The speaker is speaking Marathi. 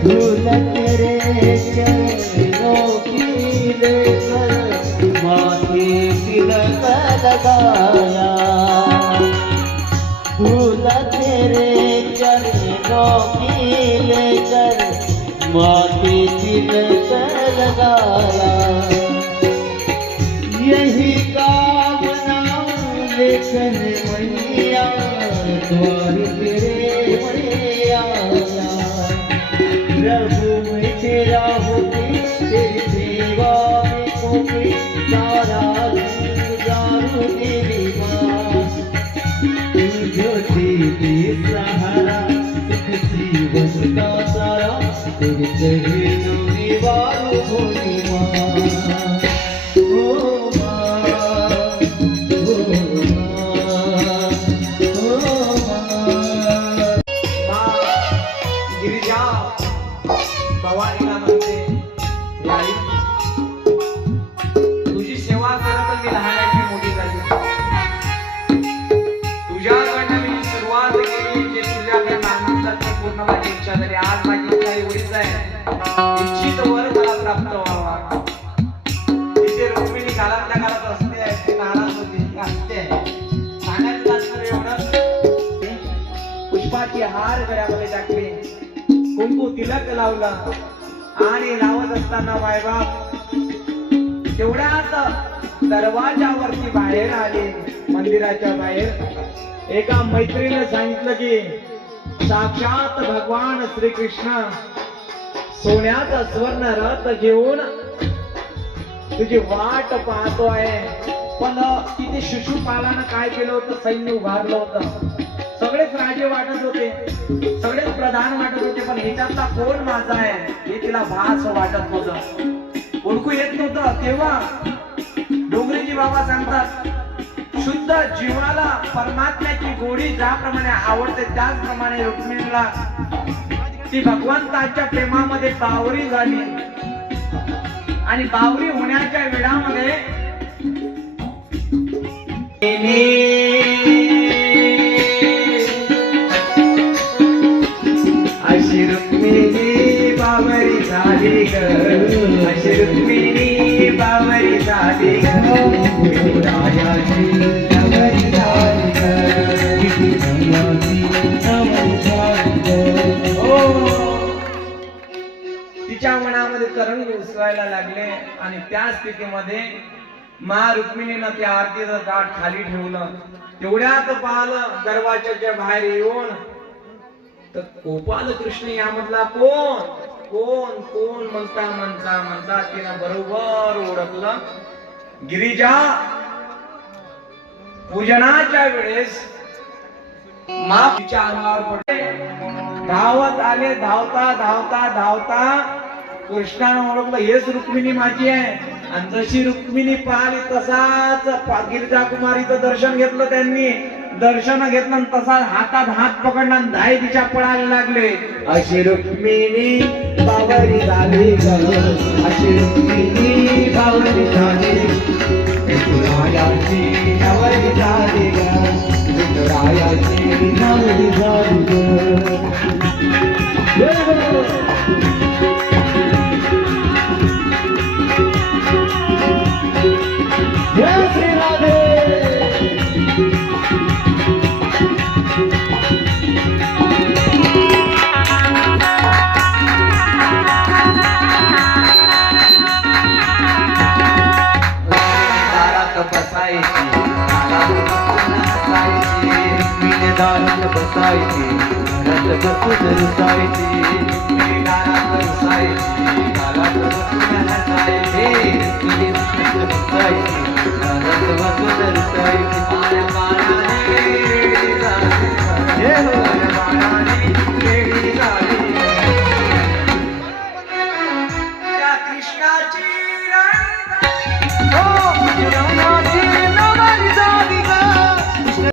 भूल तेरे चरणों की लेकर माथे तिलक लगाया। भूल तेरे चरणों की लेकर माथे तिलक लगाया। यही कामना लेकर मैया द्वार तेरे मैया। प्रभु में तेरा होती तेरी सेवा में कोई सारा गुजारू तेरी माँ। तू जो तेरी सहारा सुख जीवन का सारा तेरे चरणों में वारू होनी माँ। भवानीला म्हणते आई तुझी सेवा करत मी लहानाची मोठी झाली। तुझ्याकडनं मी सुरुवात केली जे तुझ्याकडे मागण्याची पूर्ण माझी इच्छा झाली। आज माझी इच्छा एवढीच आहे इच्छित वर मला प्राप्त व्हावा। तिथे रुक्मिणी घालातल्या घालत असते ती नाराज होती असते सांगायचं तात्पर्य एवढं पुष्पाची हार गळ्यामध्ये टाकली कुंकू तिलक लावला आणि लावत असताना मायबाप तेवढ्यात दरवाजावरती बाहेर आले। मंदिराच्या बाहेर एका मैत्रीने सांगितलं की साक्षात भगवान श्रीकृष्ण सोन्याचा स्वर्ण रथ घेऊन तुझी वाट पाहतोय। पण तिथे शिशुपालानं काय केलं होतं सैन्य उभारलं होतं। सगळेच राजे वाटत होते सगळेच प्रधान वाटत होते पण ह्याच्यातला कोण माझा आहे हे तिला भास वाटत होतं ओळखू येत नव्हतं। तेव्हा डोंगरेजी बाबा सांगतात शुद्ध जीवाला परमात्म्याची गोडी ज्याप्रमाणे आवडते त्याचप्रमाणे रुक्मिणीला ती भगवंताच्या प्रेमामध्ये बावरी झाली आणि बावरी होण्याच्या वेळामध्ये अशी रुक्मिणी बावरी झाली ग अशी रुक्मिणी बावरी झाली ग रायाची बावरी झाली तिच्या मनामध्ये तरंग उसळायला लागले आणि त्या स्थितीमध्ये मा रुक्मिणीनं त्या आरतीचं ताट खाली ठेवलं। तेवढ्यात पाहिलं दरवाजाच्या बाहेर येऊन तर गोपाल कृष्ण यामधला कोण कोण कोण म्हणता म्हणता म्हणता तिनं बरोबर ओळखलं। गिरिजा पूजनाच्या वेळेस मातीच्या अंगावर पडले धावत आले धावता धावता धावता कृष्णानं ओळखलं हेच रुक्मिणी माझी आहे। आणि जशी रुक्मिणी पाहिली तसाच गिरिजा कुमारीचं दर्शन घेतलं त्यांनी दर्शन घेतलं आणि तसा हातात हात पकडला आणि धाय तिच्या पळायला लागले। अशी रुक्मिणी बावरी झाली ग अशी रुक्मिणी बावरी झाली रायाची बावरी झाली ग रायाची बावरी झाली ग। दारात बसायची घरात बसून रुसायची दारात बसायची दारात बसून हसायची रुसायची दारात बसून रुसायची माझ्या बाळाने वेडी झाली हे हो माझ्या बाळाने वेडी झाली त्या कृष्णाची राणी हो